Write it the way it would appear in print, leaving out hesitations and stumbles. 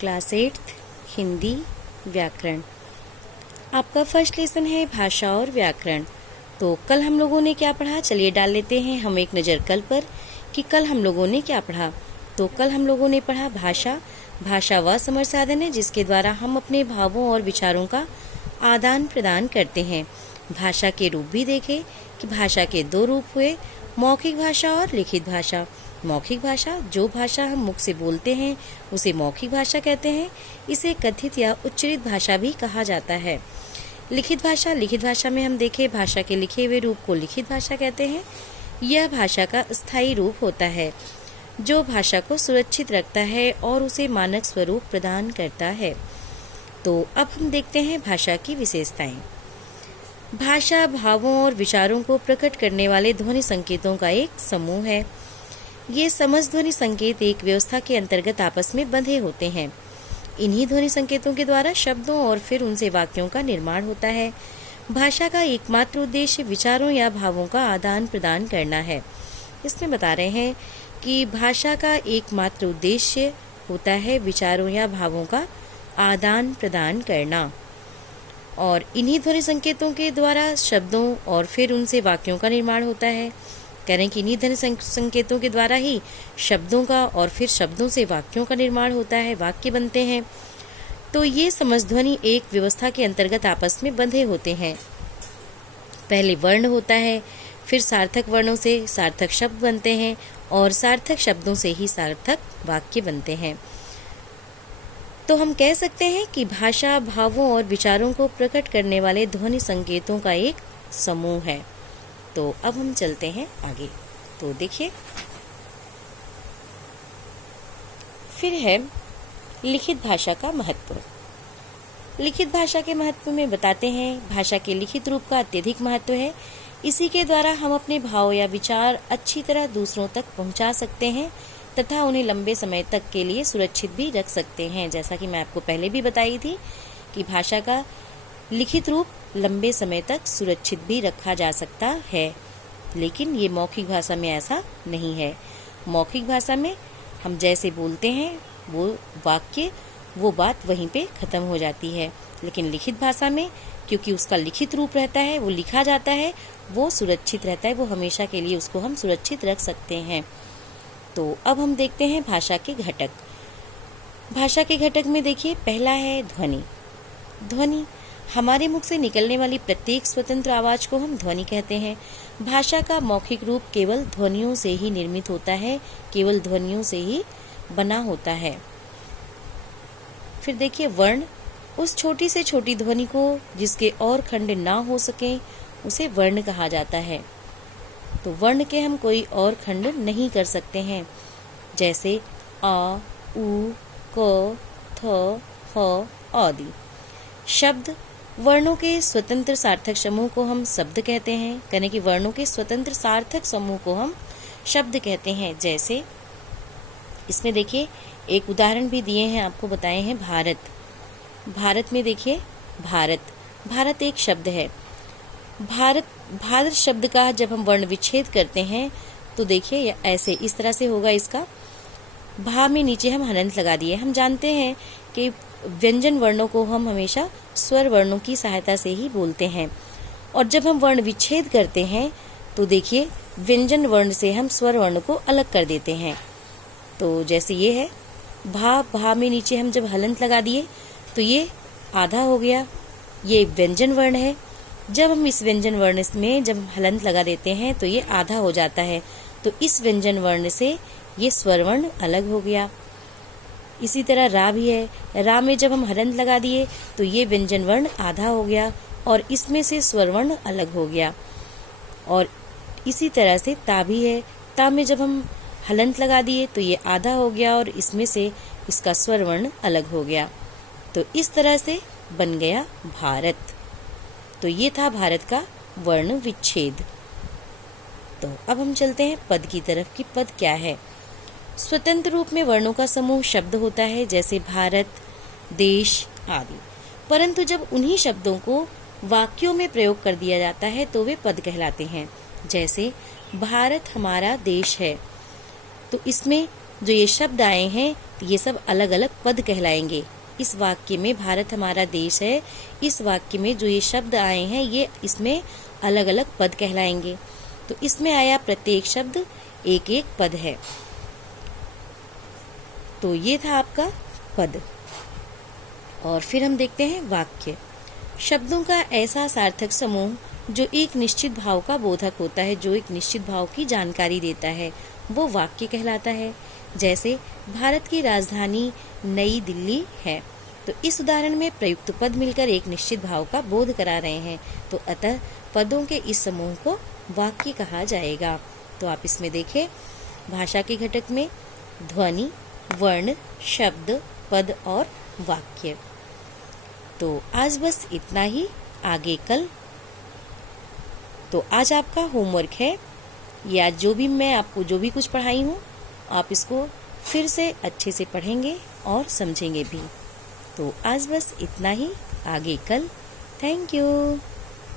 Class 8 Hindi व्याकरण। आपका first lesson है भाषा और व्याकरण। तो कल हम लोगों ने क्या पढ़ा, चलिए डाल लेते हैं हम एक नज़र कल पर कि कल हम लोगों ने क्या पढ़ा। तो कल हम लोगों ने पढ़ा भाषा। भाषा वह समर साधन है जिसके द्वारा हम अपने भावों और विचारों का आदान प्रदान करते हैं। भाषा के रूप भी देखे कि भाषा के दो रूप हुए, मौखिक भाषा और लिखित भाषा। मौखिक भाषा, जो भाषा हम मुख से बोलते हैं उसे मौखिक भाषा कहते हैं। इसे कथित या उच्चरित भाषा भी कहा जाता है। लिखित भाषा, लिखित भाषा में हम देखें भाषा के लिखे हुए रूप को लिखित भाषा कहते हैं। यह भाषा का स्थायी रूप होता है जो भाषा को सुरक्षित रखता है और उसे मानक स्वरूप प्रदान करता है। तो अब हम देखते हैं भाषा की विशेषताएं। भाषा भावों और विचारों को प्रकट करने वाले ध्वनि संकेतों का एक समूह है। ये समस्त ध्वनि संकेत एक व्यवस्था के अंतर्गत आपस में बंधे होते हैं। इन्हीं ध्वनि संकेतों के द्वारा शब्दों और फिर उनसे वाक्यों का निर्माण होता है। भाषा का एकमात्र उद्देश्य विचारों या भावों का आदान प्रदान करना है। इसमें बता रहे हैं कि भाषा का एकमात्र उद्देश्य होता है विचारों या भावों का आदान प्रदान करना, और इन्हीं ध्वनि संकेतों के द्वारा शब्दों और फिर उनसे वाक्यों का निर्माण होता है। कह रहे हैं कि इन्हीं ध्वनि संकेतों के द्वारा ही शब्दों का और फिर शब्दों से वाक्यों का निर्माण होता है, वाक्य बनते हैं। तो ये समस्त ध्वनि एक व्यवस्था के अंतर्गत आपस में बंधे होते हैं। पहले वर्ण होता है, फिर सार्थक वर्णों से सार्थक शब्द बनते हैं और सार्थक शब्दों से ही सार्थक वाक्य बनते हैं। तो हम कह सकते हैं कि भाषा भावों और विचारों को प्रकट करने वाले ध्वनि संकेतों का एक समूह है। तो अब हम चलते हैं आगे। तो देखिए, फिर है लिखित भाषा का महत्व। लिखित भाषा के महत्व में बताते हैं भाषा के लिखित रूप का अत्यधिक महत्व है। इसी के द्वारा हम अपने भाव या विचार अच्छी तरह दूसरों तक पहुंचा सकते हैं तथा उन्हें लंबे समय तक के लिए सुरक्षित भी रख सकते हैं। जैसा कि मैं आपको पहले भी बताई थी कि भाषा का लिखित रूप लंबे समय तक सुरक्षित भी रखा जा सकता है, लेकिन ये मौखिक भाषा में ऐसा नहीं है। मौखिक भाषा में हम जैसे बोलते हैं वो वाक्य, वो बात वहीं पे ख़त्म हो जाती है, लेकिन लिखित भाषा में क्योंकि उसका लिखित रूप रहता है, वो लिखा जाता है, वो सुरक्षित रहता है, वो हमेशा के लिए उसको हम सुरक्षित रख सकते हैं। तो अब हम देखते हैं भाषा के घटक। भाषा के घटक में देखिए, पहला है ध्वनि। ध्वनि, हमारे मुख से निकलने वाली प्रत्येक स्वतंत्र आवाज को हम ध्वनि कहते हैं। भाषा का मौखिक रूप केवल ध्वनियों से ही निर्मित होता है, केवल ध्वनियों से ही बना होता है। फिर देखिए वर्ण, उस छोटी से छोटी ध्वनि को जिसके और खंड ना हो सके उसे वर्ण कहा जाता है। तो वर्ण के हम कोई और खंड नहीं कर सकते हैं, जैसे आ, उ, क, थ, ह आदि। शब्द, वर्णों के स्वतंत्र सार्थक समूह को हम शब्द कहते हैं। यानी कि वर्णों के स्वतंत्र सार्थक समूह को हम शब्द कहते हैं। जैसे इसमें देखिए एक उदाहरण भी दिए हैं, आपको बताए हैं भारत। भारत में देखिए भारत, भारत एक शब्द है। भारत, भारत शब्द का जब हम वर्ण विच्छेद करते हैं तो देखिए ऐसे इस तरह से होगा। इसका भा में नीचे हम हलंत लगा दिए। हम जानते हैं कि व्यंजन वर्णों को हम हमेशा स्वर वर्णों की सहायता से ही बोलते हैं, और जब हम वर्ण विच्छेद करते हैं तो देखिए व्यंजन वर्ण से हम स्वर वर्ण को अलग कर देते हैं। तो जैसे ये है भा, भा में नीचे हम जब हलंत लगा दिए तो ये आधा हो गया, ये व्यंजन वर्ण है। जब हम इस व्यंजन वर्ण में जब हलंत लगा देते हैं तो ये आधा हो जाता है, तो इस व्यंजन वर्ण से ये स्वर वर्ण अलग हो गया। इसी तरह रा भी है, रा में जब हम हलंत लगा दिए तो ये व्यंजन वर्ण आधा हो गया और इसमें से स्वर वर्ण अलग हो गया। और इसी तरह से ता भी है, ता में जब हम हलंत लगा दिए तो ये आधा हो गया और इसमें से इसका स्वर वर्ण अलग हो गया। तो इस तरह से बन गया भारत। तो ये था भारत का वर्ण विच्छेद। तो अब हम चलते हैं पद की तरफ कि पद क्या है। स्वतंत्र रूप में वर्णों का समूह शब्द होता है, जैसे भारत, देश आदि। परंतु जब उन्हीं शब्दों को वाक्यों में प्रयोग कर दिया जाता है तो वे पद कहलाते हैं। जैसे भारत हमारा देश है, तो इसमें जो ये शब्द आए हैं ये सब अलग अलग पद कहलाएंगे। इस वाक्य में भारत हमारा देश है, इस वाक्य में जो ये शब्द आए हैं ये इसमें अलग अलग पद कहलाएंगे। तो इसमें आया प्रत्येक शब्द एक एक पद है। तो ये था आपका पद। और फिर हम देखते हैं वाक्य। शब्दों का ऐसा सार्थक समूह जो एक निश्चित भाव का बोधक होता है, जो एक निश्चित भाव की जानकारी देता है, वो वाक्य कहलाता है। जैसे भारत की राजधानी नई दिल्ली है। तो इस उदाहरण में प्रयुक्त पद मिलकर एक निश्चित भाव का बोध करा रहे हैं। तो अतः पदों के इस समूह को वाक्य कहा जाएगा। तो आप इसमें देखें, भाषा के घटक में ध्वनि, वर्ण, शब्द, पद और वाक्य। तो आज बस इतना ही, आगे कल। तो आज आपका होमवर्क है, या जो भी मैं आपको जो भी कुछ पढ़ाई हूँ आप इसको फिर से अच्छे से पढ़ेंगे और समझेंगे भी। तो आज बस इतना ही, आगे कल। Thank you.